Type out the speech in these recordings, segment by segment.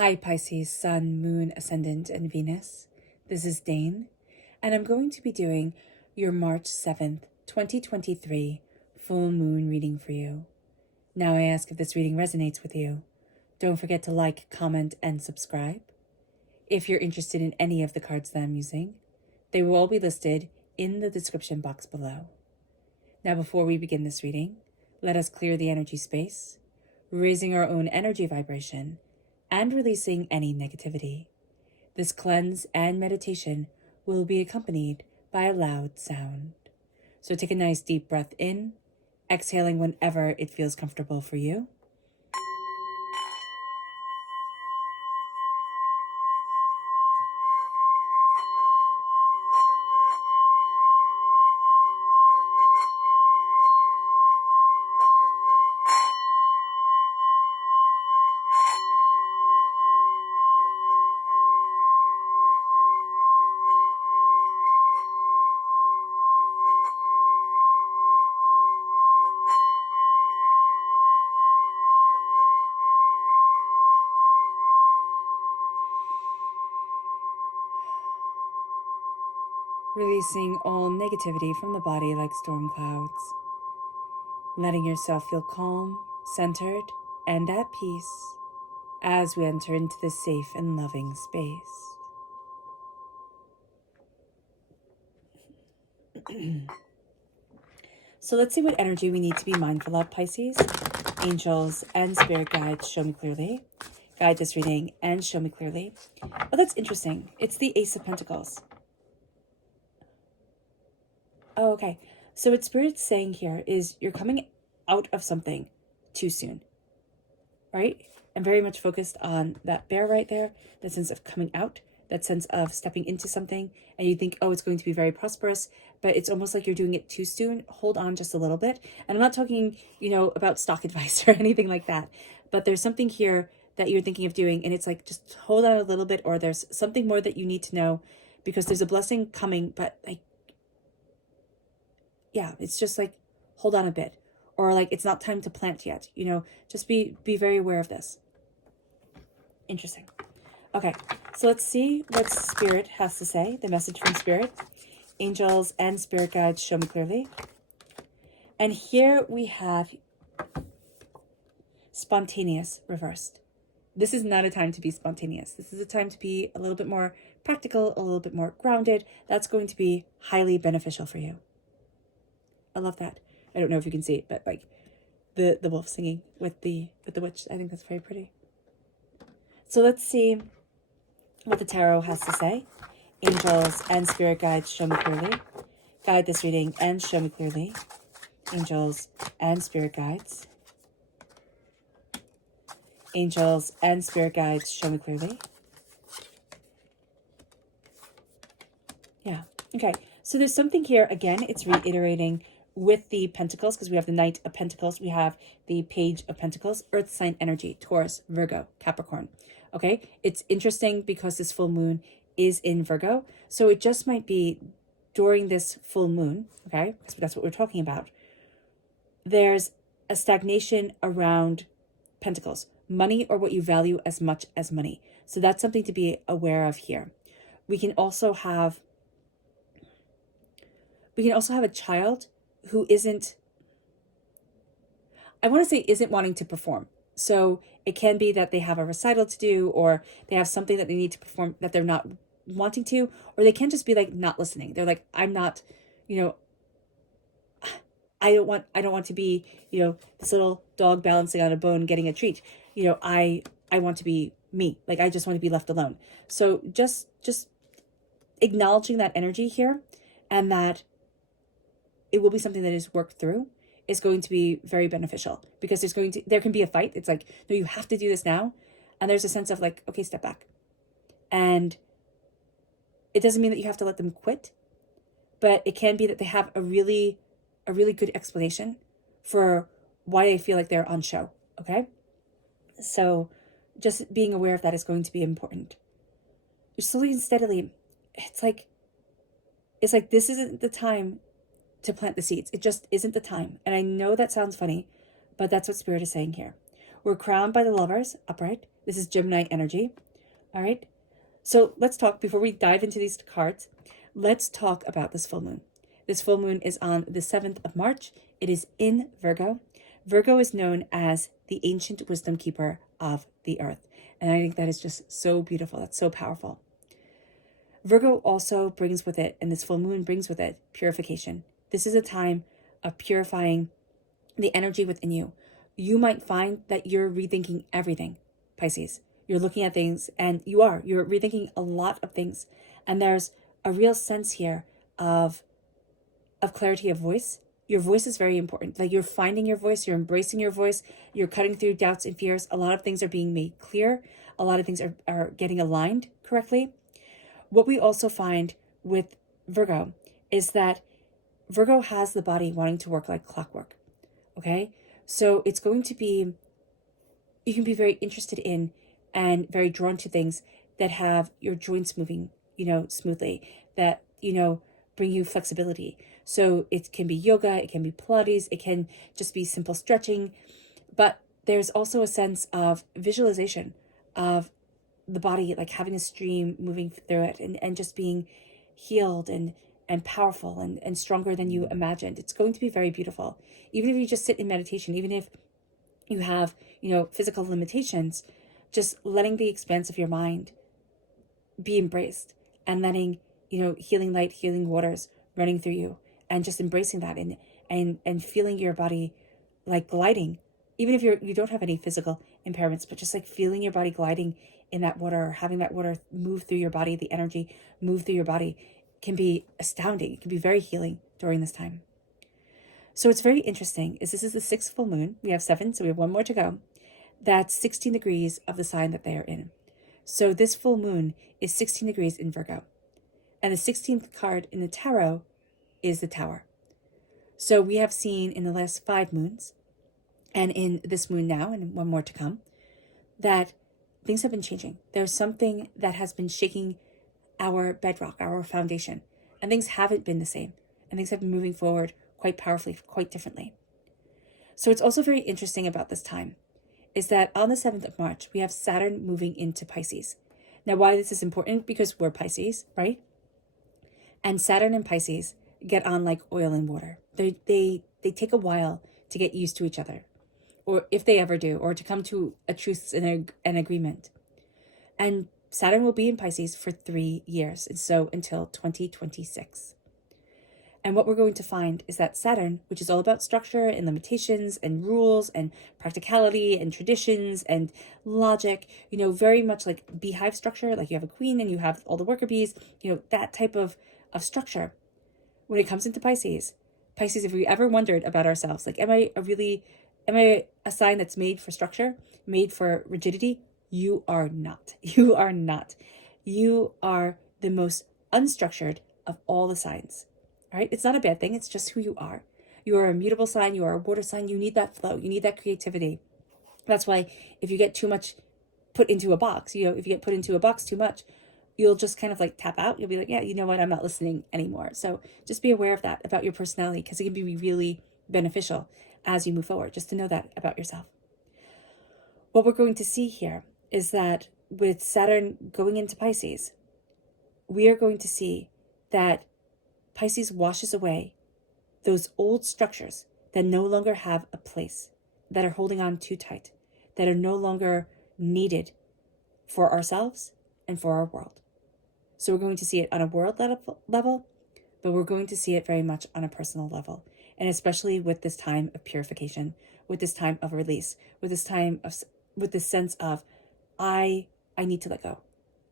Hi Pisces, Sun, Moon, Ascendant, and Venus. This is Dane, and I'm going to be doing your March 7th, 2023 full moon reading for you. Now I ask if this reading resonates with you. Don't forget to like, comment, and subscribe. If you're interested in any of the cards that I'm using, they will all be listed in the description box below. Now before we begin this reading, let us clear the energy space, raising our own energy vibration and releasing any negativity. This cleanse and meditation will be accompanied by a loud sound. So take a nice deep breath in, exhaling whenever it feels comfortable for you. Releasing all negativity from the body like storm clouds. Letting yourself feel calm, centered, and at peace as we enter into this safe and loving space. So let's see what energy we need to be mindful of, Pisces. Angels and spirit guides, show me clearly. Guide this reading and show me clearly. Oh, that's interesting. It's the Ace of Pentacles. Oh, okay. So what Spirit's saying here is you're coming out of something too soon, right? I'm very much focused on that bear right there, that sense of coming out, that sense of stepping into something, and you think, oh, it's going to be very prosperous, but it's almost like you're doing it too soon. Hold on just a little bit. And I'm not talking, about stock advice or anything like that, but there's something here that you're thinking of doing, and it's like, just hold on a little bit, or there's something more that you need to know, because there's a blessing coming, but yeah, it's just like, hold on a bit, or like, it's not time to plant yet, just be very aware of this. Interesting. Okay, so let's see what Spirit has to say, the message from Spirit. Angels and spirit guides, show me clearly. And here we have spontaneous reversed. This is not a time to be spontaneous. This is a time to be a little bit more practical, a little bit more grounded. That's going to be highly beneficial for you. I love that. I don't know if you can see it, but like the wolf singing with the witch. I think that's very pretty. So let's see what the tarot has to say. Angels and spirit guides, show me clearly. Guide this reading and show me clearly. Angels and spirit guides. Angels and spirit guides, show me clearly. Yeah. Okay. So there's something here. Again, it's reiterating with the Pentacles, because we have the Knight of Pentacles, we have the Page of Pentacles, Earth sign energy, Taurus, Virgo, Capricorn. Okay, it's interesting because this full moon is in Virgo, so it just might be during this full moon, okay, because that's what we're talking about, there's a stagnation around Pentacles, money, or what you value as much as money. So that's something to be aware of here. We can also have a child who isn't, I want to say isn't wanting to perform. So it can be that they have a recital to do, or they have something that they need to perform that they're not wanting to, or they can just be like not listening. They're like, I'm not, I don't want to be, this little dog balancing on a bone getting a treat. I want to be me. Like, I just want to be left alone. So just acknowledging that energy here, and that it will be something that is worked through, is going to be very beneficial, because there can be a fight. It's like, no, you have to do this now. And there's a sense of like, okay, step back. And it doesn't mean that you have to let them quit, but it can be that they have a really good explanation for why they feel like they're on show. Okay. So just being aware of that is going to be important. Slowly and steadily, it's like, this isn't the time to plant the seeds. It just isn't the time. And I know that sounds funny, but that's what Spirit is saying here. We're crowned by the Lovers, upright, This is Gemini energy. All right. So let's talk, before we dive into these cards, let's talk about this full moon. This full moon is on the 7th of March. It is in Virgo. Virgo is known as the ancient wisdom keeper of the earth. And I think that is just so beautiful. That's so powerful. Virgo also brings with it, and this full moon brings with it, purification. This is a time of purifying the energy within you. You might find that you're rethinking everything, Pisces. You're looking at things, and you're rethinking a lot of things. And there's a real sense here of clarity of voice. Your voice is very important. Like, you're finding your voice, you're embracing your voice, you're cutting through doubts and fears. A lot of things are being made clear. A lot of things are getting aligned correctly. What we also find with Virgo is that Virgo has the body wanting to work like clockwork. Okay? So it's going to be, you can be very interested in and very drawn to things that have your joints moving, smoothly, that, bring you flexibility. So it can be yoga, it can be Pilates, it can just be simple stretching. But there's also a sense of visualization of the body, like having a stream moving through it and just being healed and powerful and stronger than you imagined. It's going to be very beautiful. Even if you just sit in meditation, even if you have, physical limitations, just letting the expanse of your mind be embraced and letting, healing light, healing waters running through you, and just embracing that and feeling your body like gliding, even if you don't have any physical impairments, but just like feeling your body gliding in that water, or having that water move through your body, the energy move through your body, can be astounding. It can be very healing during this time. So it's very interesting. This is the 6th full moon. We have 7, so we have 1 more to go. That's 16 degrees of the sign that they are in. So this full moon is 16 degrees in Virgo. And the 16th card in the tarot is the Tower. So we have seen in the last 5 moons, and in this moon now, and 1 more to come, that things have been changing. There's something that has been shaking our bedrock, our foundation, and things haven't been the same, and things have been moving forward quite powerfully, quite differently. So it's also very interesting about this time is that on the 7th of March, we have Saturn moving into Pisces. Now, why this is important? Because we're Pisces, right? And Saturn and Pisces get on like oil and water. They take a while to get used to each other, or if they ever do, or to come to a truce and an agreement. And Saturn will be in Pisces for 3 years, and so until 2026. And what we're going to find is that Saturn, which is all about structure and limitations and rules and practicality and traditions and logic, very much like beehive structure, like you have a queen and you have all the worker bees, that type of structure. When it comes into Pisces, if we ever wondered about ourselves, like, am I a sign that's made for structure, made for rigidity? You are not. You are not. You are the most unstructured of all the signs. All right? It's not a bad thing. It's just who you are. You are a mutable sign. You are a water sign. You need that flow. You need that creativity. That's why if you get too much put into a box, if you get put into a box too much, you'll just kind of like tap out. You'll be like, yeah, you know what? I'm not listening anymore. So just be aware of that about your personality, because it can be really beneficial as you move forward, just to know that about yourself. What we're going to see here is that with Saturn going into Pisces, we are going to see that Pisces washes away those old structures that no longer have a place, that are holding on too tight, that are no longer needed for ourselves and for our world. So we're going to see it on a world level, but we're going to see it very much on a personal level. And especially with this time of purification, with this time of release, with this sense of, I need to let go.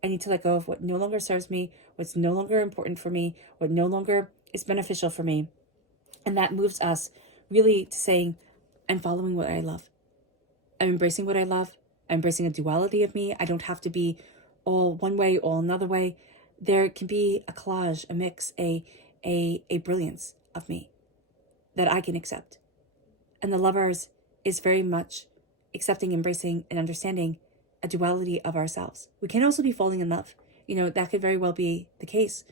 I need to let go of what no longer serves me, what's no longer important for me, what no longer is beneficial for me. And that moves us really to saying, I'm following what I love. I'm embracing what I love. I'm embracing a duality of me. I don't have to be all one way, all another way. There can be a collage, a mix, a brilliance of me that I can accept. And the Lovers is very much accepting, embracing, and understanding a duality of ourselves. We can also be falling in love. That could very well be the case.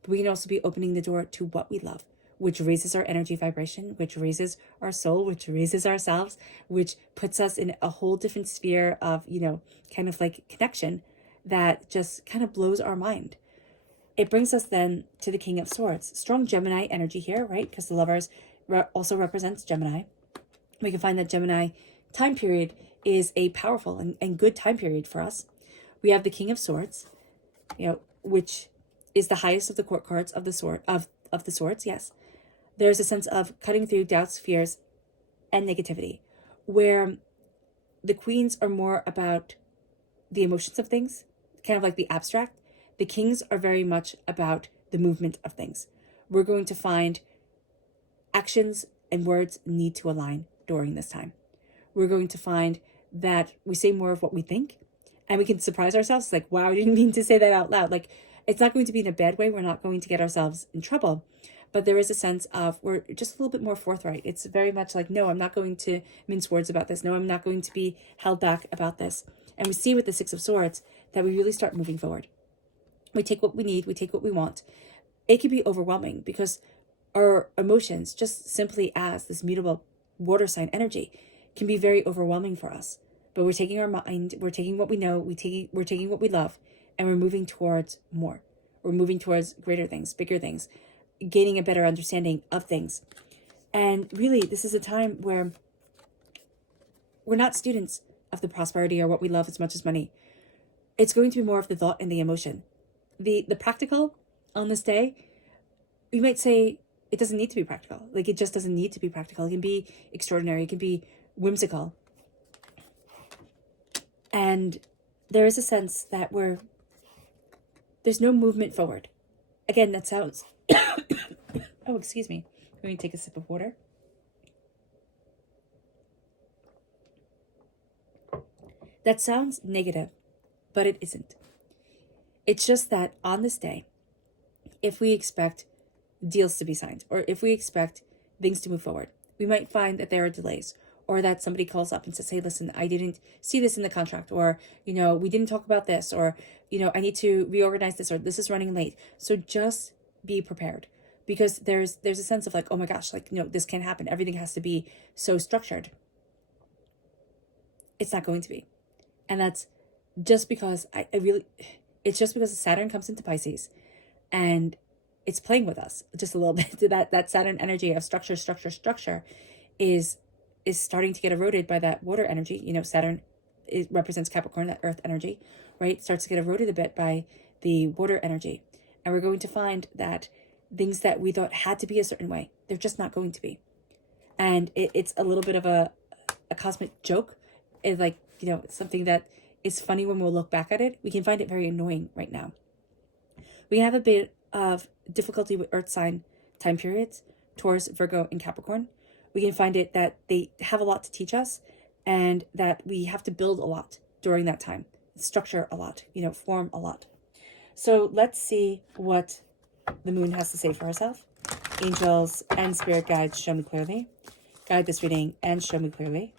But we can also be opening the door to what we love, which raises our energy vibration, which raises our soul, which raises ourselves, which puts us in a whole different sphere of, kind of like connection that just kind of blows our mind. It brings us then to the King of Swords. Strong Gemini energy here, right? Because the Lovers also represents Gemini. We can find that Gemini time period is a powerful and good time period for us. We have the King of Swords, which is the highest of the court cards of the sword of the swords. Yes, there's a sense of cutting through doubts, fears, and negativity, where the queens are more about the emotions of things, kind of like the abstract. The kings are very much about the movement of things. We're going to find actions and words need to align during this time. We're going to find that we say more of what we think, and we can surprise ourselves, like, wow, I didn't mean to say that out loud. Like, it's not going to be in a bad way. We're not going to get ourselves in trouble, but there is a sense of we're just a little bit more forthright. It's very much like, no, I'm not going to mince words about this. No, I'm not going to be held back about this. And we see with the Six of Swords that we really start moving forward. We take what we need. We take what we want. It can be overwhelming because our emotions, just simply as this mutable water sign energy, can be very overwhelming for us. But we're taking our mind, we're taking what we know, we're taking what we love, and we're moving towards more. We're moving towards greater things, bigger things, gaining a better understanding of things. And really, this is a time where we're not students of the prosperity or what we love as much as money. It's going to be more of the thought and the emotion. The practical on this day, we might say it doesn't need to be practical. Like, it just doesn't need to be practical. It can be extraordinary. It can be whimsical. And there is a sense that there's no movement forward. Again, that sounds, oh, excuse me. Let me take a sip of water. That sounds negative, but it isn't. It's just that on this day, if we expect deals to be signed, or if we expect things to move forward, we might find that there are delays, or that somebody calls up and says, hey, listen, I didn't see this in the contract, or, we didn't talk about this, or, I need to reorganize this, or this is running late. So just be prepared, because there's a sense of like, oh my gosh, like, this can't happen. Everything has to be so structured. It's not going to be. And that's just because it's just because Saturn comes into Pisces and it's playing with us just a little bit. That Saturn energy of structure is starting to get eroded by that water energy. Saturn represents Capricorn, that earth energy, right? Starts to get eroded a bit by the water energy. And we're going to find that things that we thought had to be a certain way, they're just not going to be. And it's a little bit of a cosmic joke. It's like, it's something that is funny when we'll look back at it. We can find it very annoying right now. We have a bit of difficulty with earth sign time periods, Taurus, Virgo, and Capricorn. We can find it that they have a lot to teach us, and that we have to build a lot during that time, structure a lot, form a lot. So let's see what the moon has to say for herself. Angels and spirit guides, show me clearly. Guide this reading and show me clearly.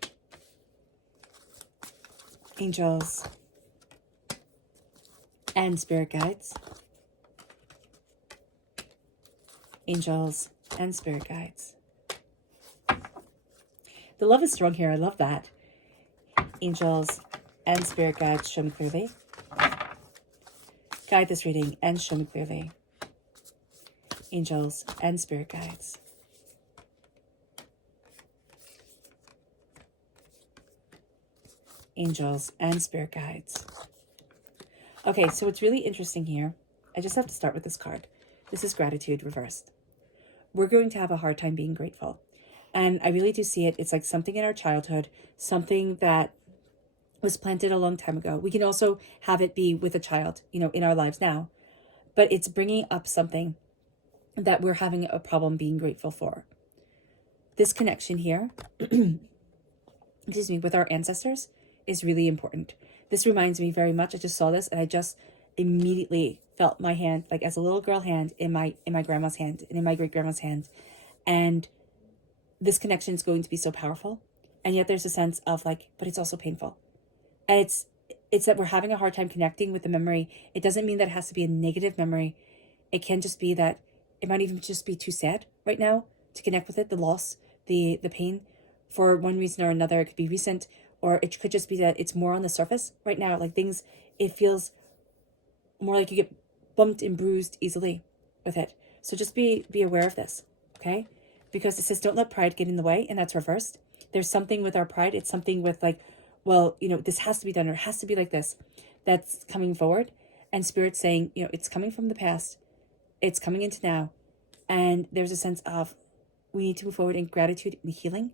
Angels and spirit guides. Angels and spirit guides. The love is strong here. I love that. Angels and spirit guides, show me clearly. Guide this reading and show me clearly. Angels and spirit guides. Angels and spirit guides. Okay, so what's really interesting here, I just have to start with this card. This is gratitude reversed. We're going to have a hard time being grateful. And I really do see it. It's like something in our childhood, something that was planted a long time ago. We can also have it be with a child, in our lives now. But it's bringing up something that we're having a problem being grateful for. This connection here, with our ancestors is really important. This reminds me very much, I just saw this and I just immediately felt my hand, like as a little girl hand, in my grandma's hand and in my great grandma's hand. And this connection is going to be so powerful. And yet there's a sense of like, but it's also painful. And it's that we're having a hard time connecting with the memory. It doesn't mean that it has to be a negative memory. It can just be that it might even just be too sad right now to connect with it, the loss, the pain. For one reason or another, it could be recent, or it could just be that it's more on the surface right now. Like things, it feels more like you get bumped and bruised easily with it. So just be aware of this, okay? Because it says don't let pride get in the way, and that's reversed. There's something with our pride. It's something with like, well, this has to be done, or it has to be like this. That's coming forward. And Spirit's saying, it's coming from the past. It's coming into now. And there's a sense of we need to move forward in gratitude and healing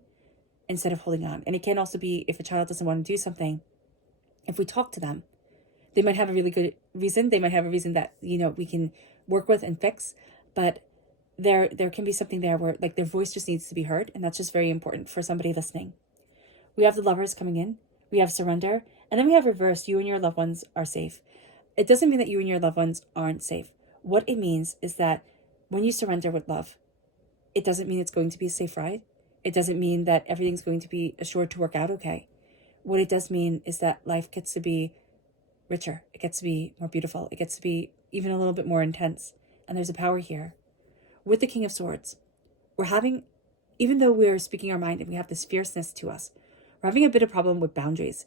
instead of holding on. And it can also be if a child doesn't want to do something, if we talk to them, they might have a really good reason. They might have a reason that, we can work with and fix. But there can be something there where like their voice just needs to be heard. And that's just very important for somebody listening. We have the Lovers coming in. We have surrender. And then we have reverse. You and your loved ones are safe. It doesn't mean that you and your loved ones aren't safe. What it means is that when you surrender with love, it doesn't mean it's going to be a safe ride. It doesn't mean that everything's going to be assured to work out okay. What it does mean is that life gets to be richer. It gets to be more beautiful. It gets to be even a little bit more intense. And there's a power here. With the King of Swords, we're having, even though we're speaking our mind and we have this fierceness to us, we're having a bit of problem with boundaries.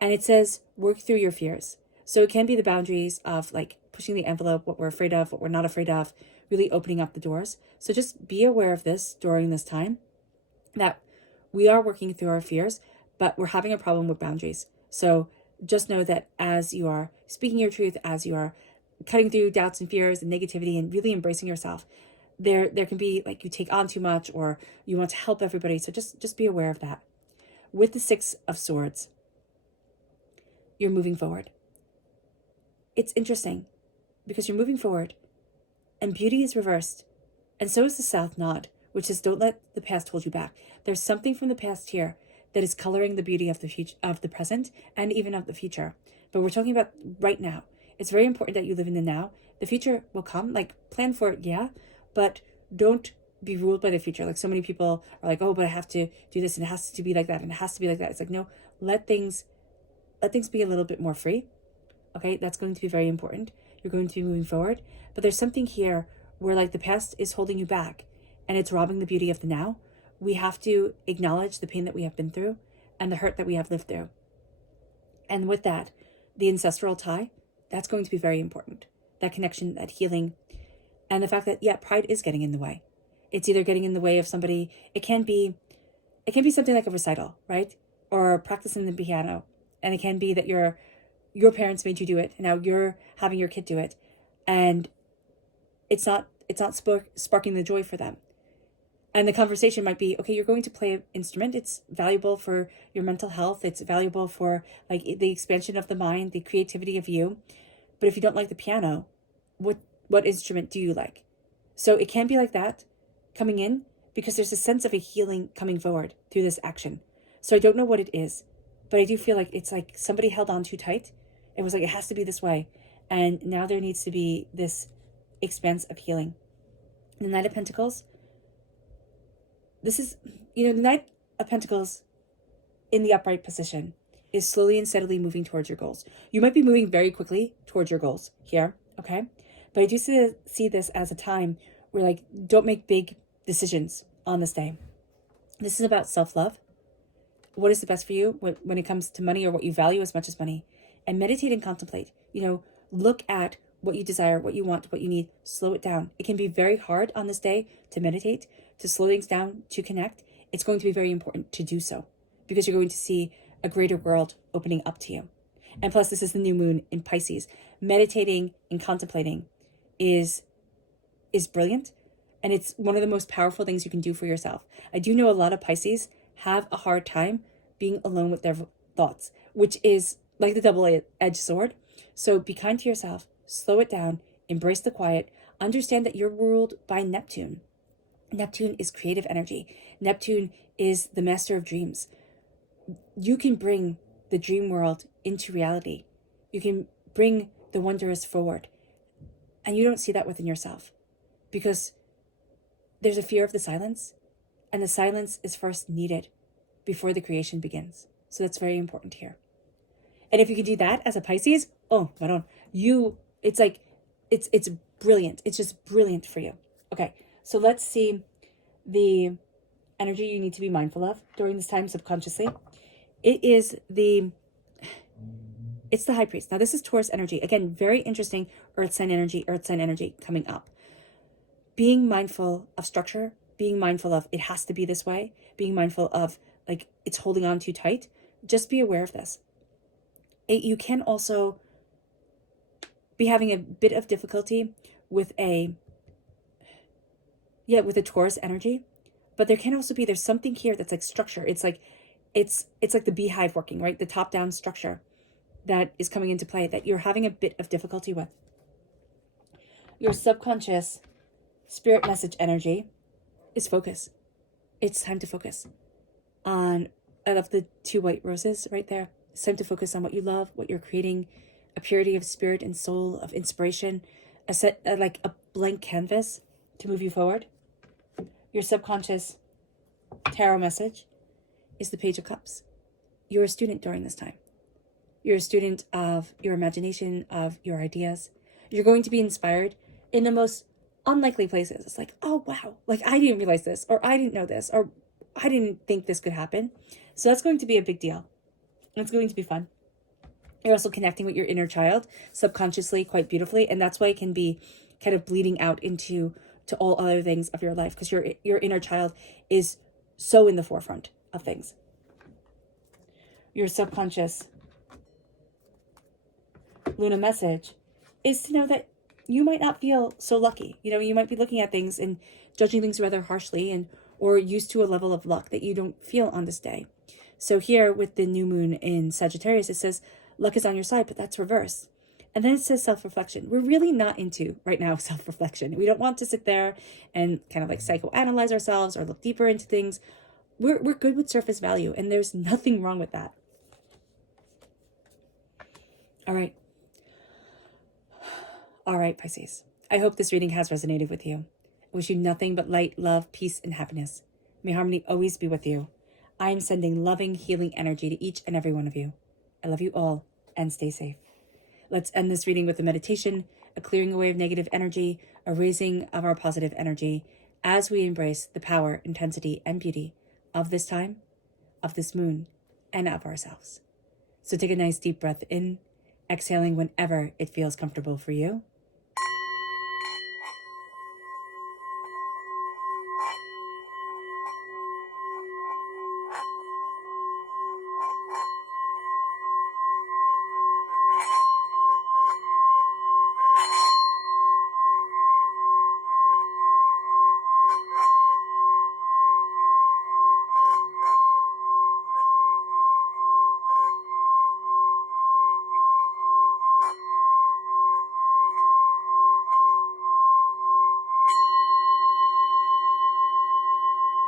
And it says, work through your fears. So it can be the boundaries of like pushing the envelope, what we're afraid of, what we're not afraid of, really opening up the doors. So just be aware of this during this time, that we are working through our fears, but we're having a problem with boundaries. So just know that as you are speaking your truth, as you are cutting through doubts and fears and negativity and really embracing yourself, there can be like you take on too much or you want to help everybody. So just be aware of that. With the Six of Swords, you're moving forward. It's interesting because you're moving forward and beauty is reversed. And so is the South Nod, which is don't let the past hold you back. There's something from the past here that is coloring the beauty of the future, of the present, and even of the future. But we're talking about right now. It's very important that you live in the now. The future will come, like plan for it, yeah, but don't be ruled by the future. Like so many people are like, oh, but I have to do this and it has to be like that and it has to be like that. It's like, no, let things be a little bit more free. Okay, that's going to be very important. You're going to be moving forward. But there's something here where like the past is holding you back and it's robbing the beauty of the now. We have to acknowledge the pain that we have been through and the hurt that we have lived through. And with that, the ancestral tie, that's going to be very important. That connection, that healing, and the fact that, yeah, pride is getting in the way. It's either getting in the way of somebody, it can be something like a recital, right? Or practicing the piano. And it can be that your parents made you do it, and now you're having your kid do it. And it's not sparking the joy for them. And the conversation might be, okay, you're going to play an instrument. It's valuable for your mental health. It's valuable for like the expansion of the mind, the creativity of you. But if you don't like the piano, what instrument do you like? So it can be like that coming in because there's a sense of a healing coming forward through this action. So I don't know what it is, but I do feel like it's like somebody held on too tight. It was like, it has to be this way. And now there needs to be this expanse of healing. The Knight of Pentacles, this is, the Knight of Pentacles in the upright position is slowly and steadily moving towards your goals. You might be moving very quickly towards your goals here, okay? But I do see this as a time where, like, don't make big decisions on this day. This is about self-love. What is the best for you when it comes to money or what you value as much as money? And meditate and contemplate. Look at what you desire, what you want, what you need. Slow it down. It can be very hard on this day to meditate, to slow things down, to connect. It's going to be very important to do so because you're going to see a greater world opening up to you. And plus, this is the new moon in Pisces. Meditating and contemplating is brilliant. And it's one of the most powerful things you can do for yourself. I do know a lot of Pisces have a hard time being alone with their thoughts, which is like the double-edged sword. So be kind to yourself, slow it down, embrace the quiet, understand that you're ruled by Neptune. Neptune is creative energy. Neptune is the master of dreams. You can bring the dream world into reality. You can bring the wondrous forward. And you don't see that within yourself because there's a fear of the silence, and the silence is first needed before the creation begins. So that's very important here. And if you can do that as a Pisces, oh, it's brilliant. It's just brilliant for you. Okay, So let's see the energy you need to be mindful of during this time subconsciously. It's the High Priest. Now this is Taurus energy. Again, very interesting earth sign energy coming up. Being mindful of structure, being mindful of it has to be this way, being mindful of like it's holding on too tight. Just be aware of this. You can also be having a bit of difficulty with a Taurus energy, but there can also be, there's something here that's like structure. It's like the beehive working, right? The top down structure that is coming into play that you're having a bit of difficulty with. Your subconscious spirit message energy is focus. It's time to focus on, I love the 2 white roses right there. It's time to focus on what you love, what you're creating, a purity of spirit and soul, of inspiration, like a blank canvas to move you forward. Your subconscious tarot message is the Page of Cups. You're a student during this time. You're a student of your imagination, of your ideas. You're going to be inspired in the most unlikely places. It's like, oh, wow, like I didn't realize this, or I didn't know this, or I didn't think this could happen. So that's going to be a big deal. It's going to be fun. You're also connecting with your inner child subconsciously quite beautifully. And that's why it can be kind of bleeding out to all other things of your life, because your inner child is so in the forefront of things. Your subconscious Luna message is to know that you might not feel so lucky. You know, you might be looking at things and judging things rather harshly or used to a level of luck that you don't feel on this day. So here with the new moon in Sagittarius, it says luck is on your side, but that's reverse. And then it says self-reflection. We're really not into right now self-reflection. We don't want to sit there and kind of like psychoanalyze ourselves or look deeper into things. We're good with surface value, and there's nothing wrong with that. All right. All right, Pisces. I hope this reading has resonated with you. I wish you nothing but light, love, peace, and happiness. May harmony always be with you. I am sending loving, healing energy to each and every one of you. I love you all, and stay safe. Let's end this reading with a meditation, a clearing away of negative energy, a raising of our positive energy as we embrace the power, intensity, and beauty of this time, of this moon, and of ourselves. So take a nice deep breath in, exhaling whenever it feels comfortable for you.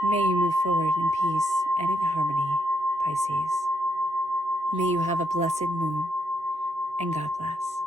May you move forward in peace and in harmony, Pisces. May you have a blessed moon, and God bless.